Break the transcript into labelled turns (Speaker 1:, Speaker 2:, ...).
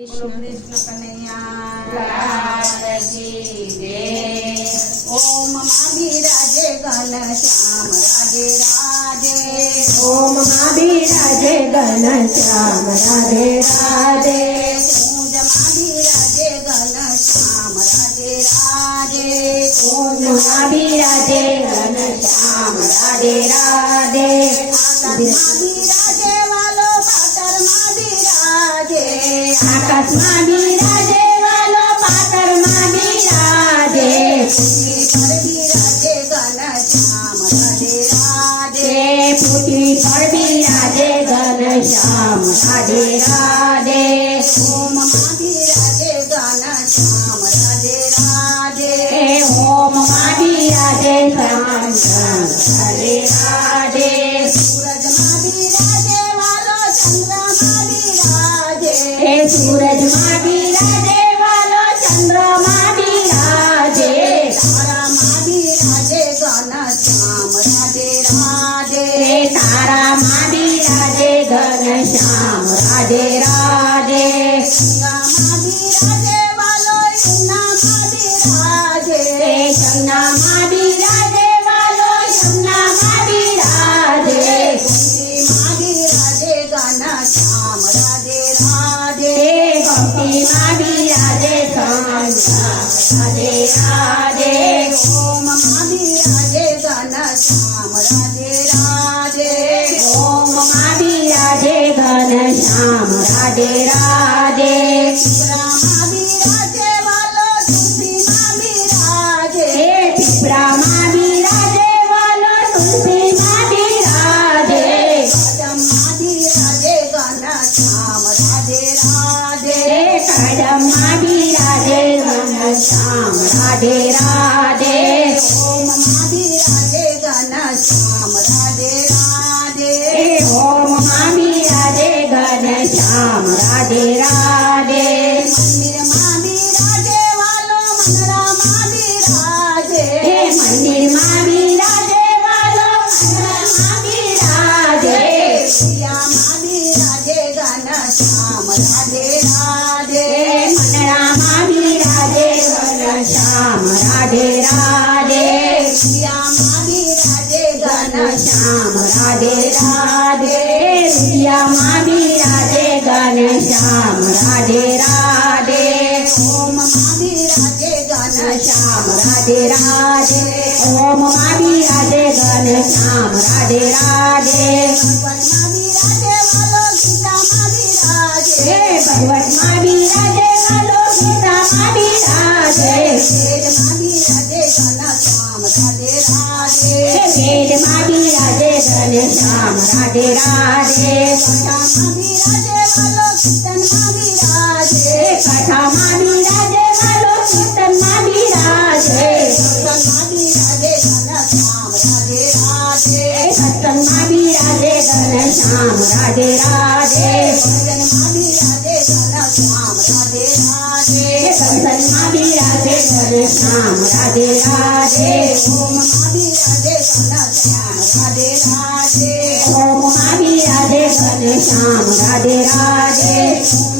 Speaker 1: બોલો કૃષ્ણ કનૈયા
Speaker 2: લાલજી દે
Speaker 1: ઓમ મહાવીરાજે ઘન શ્યામ રાધે રાધે
Speaker 2: ઓમ મહાવીરાજે ઘન શ્યામ રાધે રાધે
Speaker 1: પૂજ મહાવીરાજે ઘન શ્યામ રાધે રાધે
Speaker 2: ઓમ મહાવીરાજે ઘન શ્યામ રાધે રાધે
Speaker 1: મહાવીરાજે વાલો
Speaker 2: આકાશમાં બિરાજે વાલો પાતરમાં બિરાજે
Speaker 1: બિરાજે ઘન
Speaker 2: ફૂટી પર બિરાજે ઘન શ્યામ રાધે રાધે
Speaker 1: ઓમ મહાવીરાજે ઘન શ્યામ રાધે રાધે
Speaker 2: ઓમમાં બિરાજે શ્યામ શ્યામ સૂરજમાં બિરાજે વાલો ચંદ્રમાં બિરાજે
Speaker 1: તારા મહાવીરાજે ઘન શ્યામ રાધે રાધે.
Speaker 2: તારામાં બિરાજે ઘન શ્યામ રાધે રાધે.
Speaker 1: ગંગા
Speaker 2: ભક્તિમાં બિરાજે શ્યામ શ્યામ રાધે રાધે
Speaker 1: ઓમ મહાવીરાજે ઘન શ્યામ રાધે રાધે
Speaker 2: ઓમમાં બિરાજે ઘન શ્યામ રાધે રાધે
Speaker 1: શિવરા
Speaker 2: હે કદમમાં રાધે ઘન શ્યામ રાધે રાધે
Speaker 1: ઓમ મહાવીરાજે ઘન શ્યામ રાધે રાધે
Speaker 2: ઓમમાં રાધે ઘન શ્યામ રાધે રાધે
Speaker 1: राधे श्यामा मामी राधे गाने
Speaker 2: श्याम राधे राधे ओम मावी राधे
Speaker 1: गाना श्याम राधे राधे ओम मावी
Speaker 2: राधे गाने श्याम राधे राधे भगवत मामी
Speaker 1: राधे वालो गीता
Speaker 2: मावी राधे भगवत मावी राधे वालो गीता मावी राधे वेद
Speaker 1: मावी राधे गाना
Speaker 2: श्याम राधे राधे वेद मावी राधे। रे श्याम राधे राधे
Speaker 1: कथा मामी राधे वालो कीर्तन
Speaker 2: मामी राधे कथा मामी राधे वालो
Speaker 1: कीर्तन मामी राधे सत्संग मामी राधे
Speaker 2: घन श्याम
Speaker 1: राधे
Speaker 2: राधे सत्संग मामी राधे घन
Speaker 1: श्याम राधे राधे भजन
Speaker 2: मामी राधे घन श्याम राधे राधे
Speaker 1: सत्संग मामी राधे घन
Speaker 2: श्याम राधे राधे ओम રાધે રાધે
Speaker 1: ઓમ આવી રાધે
Speaker 2: ભલે શ્યામ રાધે રાધે